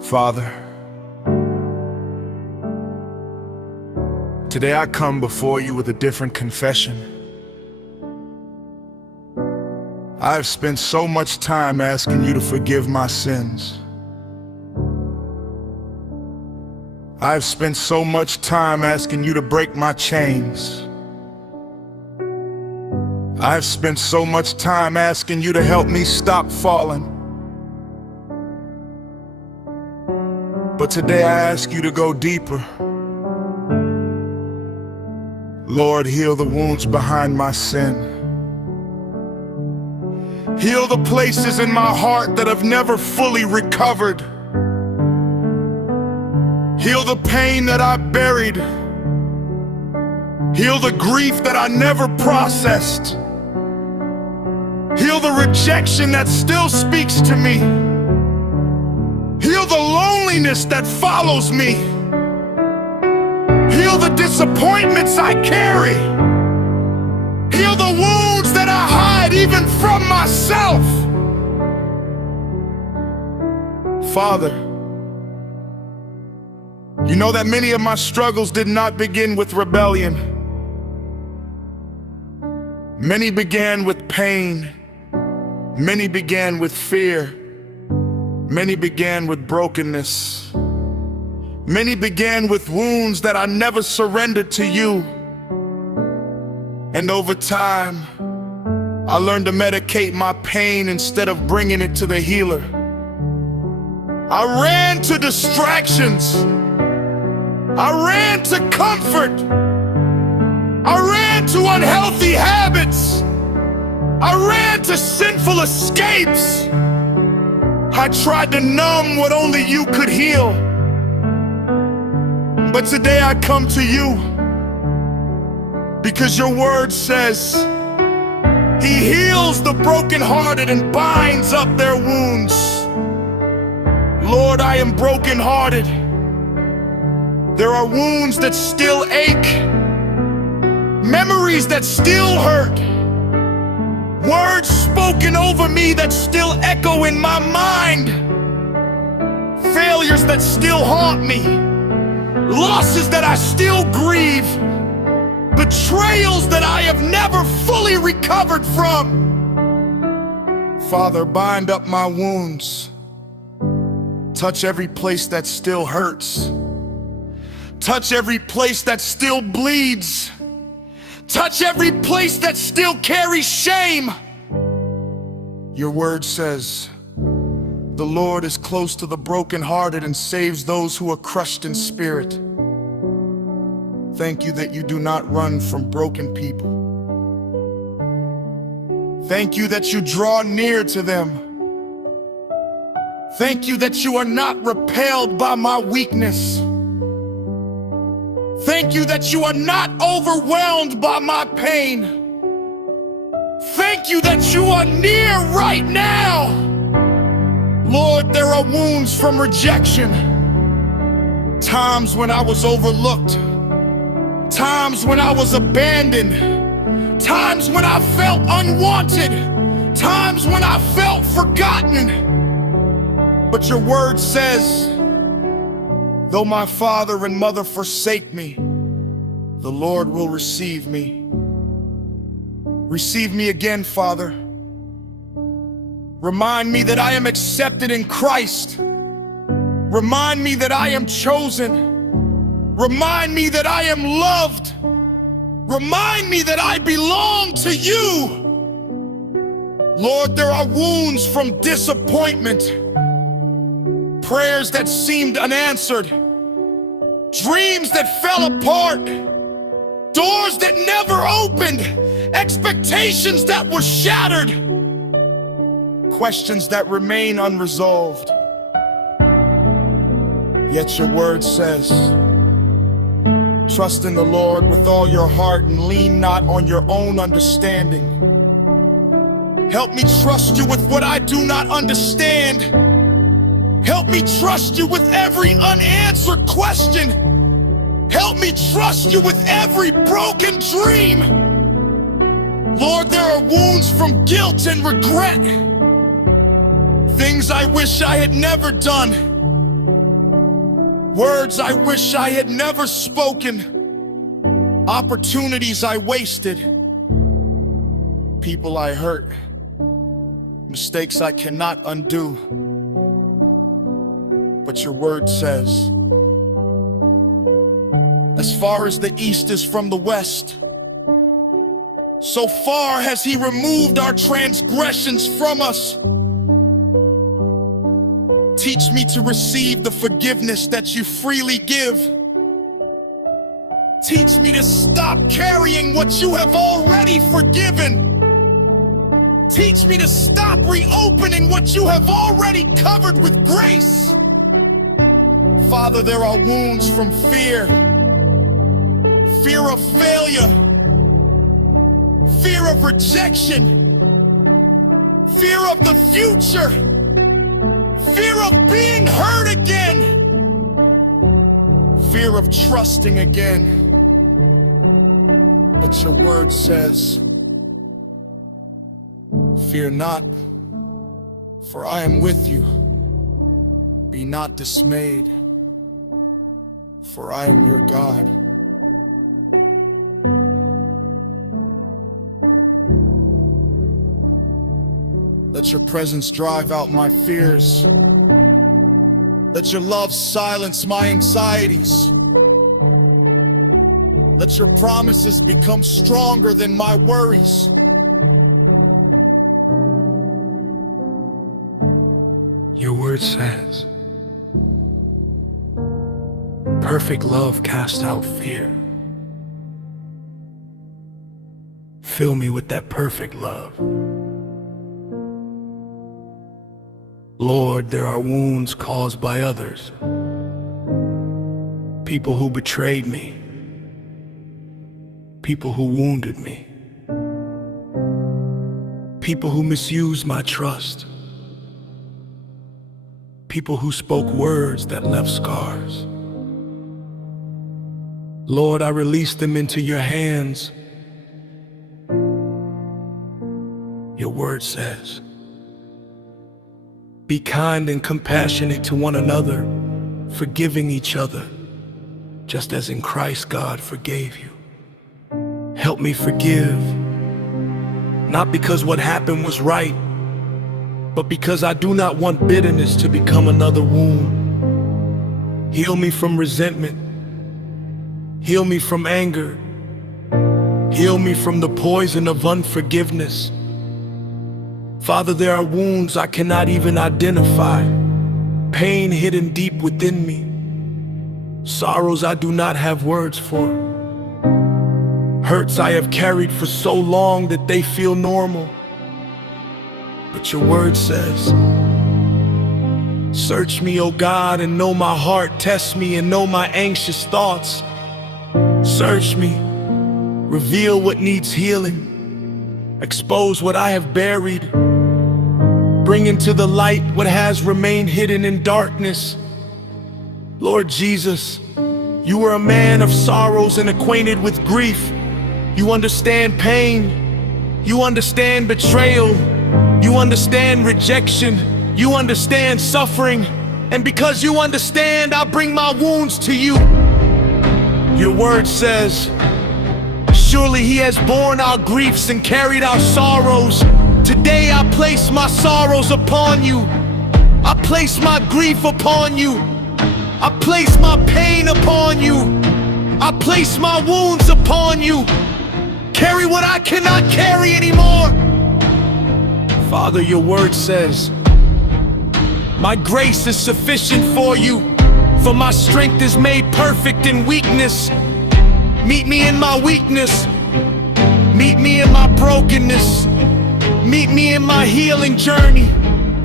Father, today I come before you with a different confession. I've spent so much time asking you to forgive my sins. I've spent so much time asking you to break my chains. I've spent so much time asking you to help me stop falling. But today I ask you to go deeper. Lord, heal the wounds behind my sin. Heal the places in my heart that have never fully recovered. Heal the pain that I buried. Heal the grief that I never processed. Heal the rejection that still speaks to me. Heal the loneliness that follows me. Heal the disappointments I carry. Heal the wounds that I hide even from myself. Father, you know that many of my struggles did not begin with rebellion. Many began with pain. Many began with fear. Many began with brokenness. Many began with wounds that I never surrendered to you. And over time, I learned to medicate my pain instead of bringing it to the healer. I ran to distractions. I ran to comfort. I ran to unhealthy habits. I ran to sinful escapes. I tried to numb what only you could heal. But today I come to you because your word says he heals the brokenhearted and binds up their wounds. Lord, I am brokenhearted. There are wounds that still ache, memories that still hurt, words spoken over me that still echo in my mind, failures that still haunt me, losses that I still grieve, betrayals that I have never fully recovered from. Father, bind up my wounds. Touch every place that still hurts. Touch every place that still bleeds. Touch every place that still carries shame. Your word says, the Lord is close to the brokenhearted and saves those who are crushed in spirit. Thank you that you do not run from broken people. Thank you that you draw near to them. Thank you that you are not repelled by my weakness. Thank you that you are not overwhelmed by my pain. Thank you that you are near right now. Lord, there are wounds from rejection. Times when I was overlooked. Times when I was abandoned. Times when I felt unwanted. Times when I felt forgotten. But your word says, though my father and mother forsake me, the Lord will receive me. Receive me again, Father. Remind me that I am accepted in Christ. Remind me that I am chosen. Remind me that I am loved. Remind me that I belong to you. Lord, there are wounds from disappointment. Prayers that seemed unanswered, dreams that fell apart, doors that never opened, expectations that were shattered, questions that remain unresolved. Yet your word says, trust in the Lord with all your heart and lean not on your own understanding. Help me trust you with what I do not understand. Help me trust you with every unanswered question. Help me trust you with every broken dream. Lord, there are wounds from guilt and regret. Things I wish I had never done. Words I wish I had never spoken, opportunities I wasted, people I hurt, mistakes I cannot undo. But your word says, as far as the east is from the west, so far has he removed our transgressions from us. Teach me to receive the forgiveness that you freely give. Teach me to stop carrying what you have already forgiven. Teach me to stop reopening what you have already covered with grace. Father, there are wounds from fear, fear of failure, fear of rejection, fear of the future, fear of being hurt again, fear of trusting again. But your word says, fear not, for I am with you. Be not dismayed, for I am your God. Let your presence drive out my fears. Let your love silence my anxieties. Let your promises become stronger than my worries. Your word says, perfect love casts out fear. Fill me with that perfect love. Lord, there are wounds caused by others, people who betrayed me, people who wounded me, people who misused my trust, people who spoke words that left scars. Lord, I release them into your hands. Your word says, be kind and compassionate to one another, forgiving each other, just as in Christ God forgave you. Help me forgive, not because what happened was right, but because I do not want bitterness to become another wound. Heal me from resentment. Heal me from anger. Heal me from the poison of unforgiveness. Father, there are wounds I cannot even identify, pain hidden deep within me, sorrows I do not have words for, hurts I have carried for so long that they feel normal. But your word says, search me, O God, and know my heart. Test me and know my anxious thoughts. Search me, reveal what needs healing, expose what I have buried, bring into the light what has remained hidden in darkness. Lord Jesus, you are a man of sorrows and acquainted with grief. You understand pain, you understand betrayal, you understand rejection, you understand suffering, and because you understand, I bring my wounds to you. Your word says, surely he has borne our griefs and carried our sorrows. Today I place my sorrows upon you. I place my grief upon you. I place my pain upon you. I place my wounds upon you. Carry what I cannot carry anymore. Father, your word says, my grace is sufficient for you, for my strength is made perfect in weakness. Meet me in my weakness. Meet me in my brokenness. Meet me in my healing journey.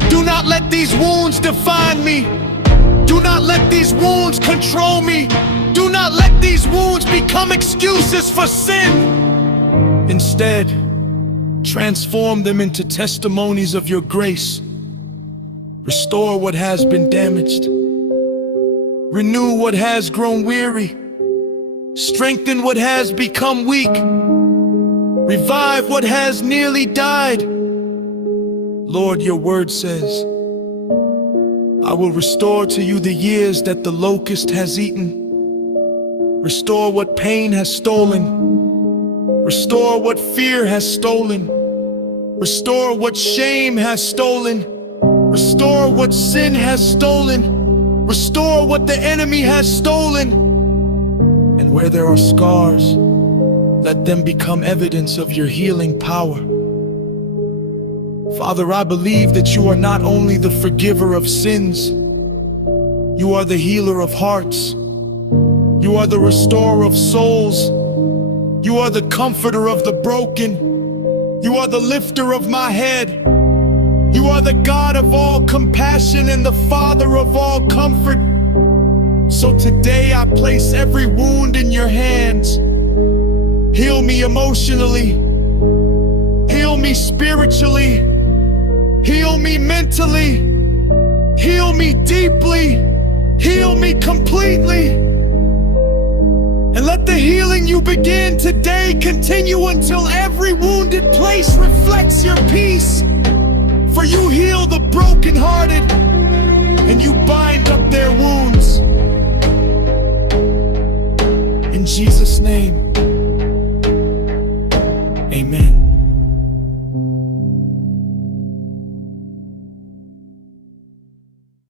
Do not let these wounds define me. Do not let these wounds control me. Do not let these wounds become excuses for sin. Instead, transform them into testimonies of your grace. Restore what has been damaged. Renew what has grown weary. Strengthen what has become weak. Revive what has nearly died. Lord, your word says, I will restore to you the years that the locust has eaten. Restore what pain has stolen. Restore what fear has stolen. Restore what shame has stolen. Restore what sin has stolen. Restore what the enemy has stolen. And where there are scars, let them become evidence of your healing power. Father, I believe that you are not only the forgiver of sins, you are the healer of hearts. You are the restorer of souls. You are the comforter of the broken. You are the lifter of my head. You are the God of all compassion and the Father of all comfort. So today I place every wound in your hands. Heal me emotionally. Heal me spiritually. Heal me mentally. Heal me deeply. Heal me completely. And let the healing you begin today continue until every wounded place reflects your peace. For you heal the brokenhearted.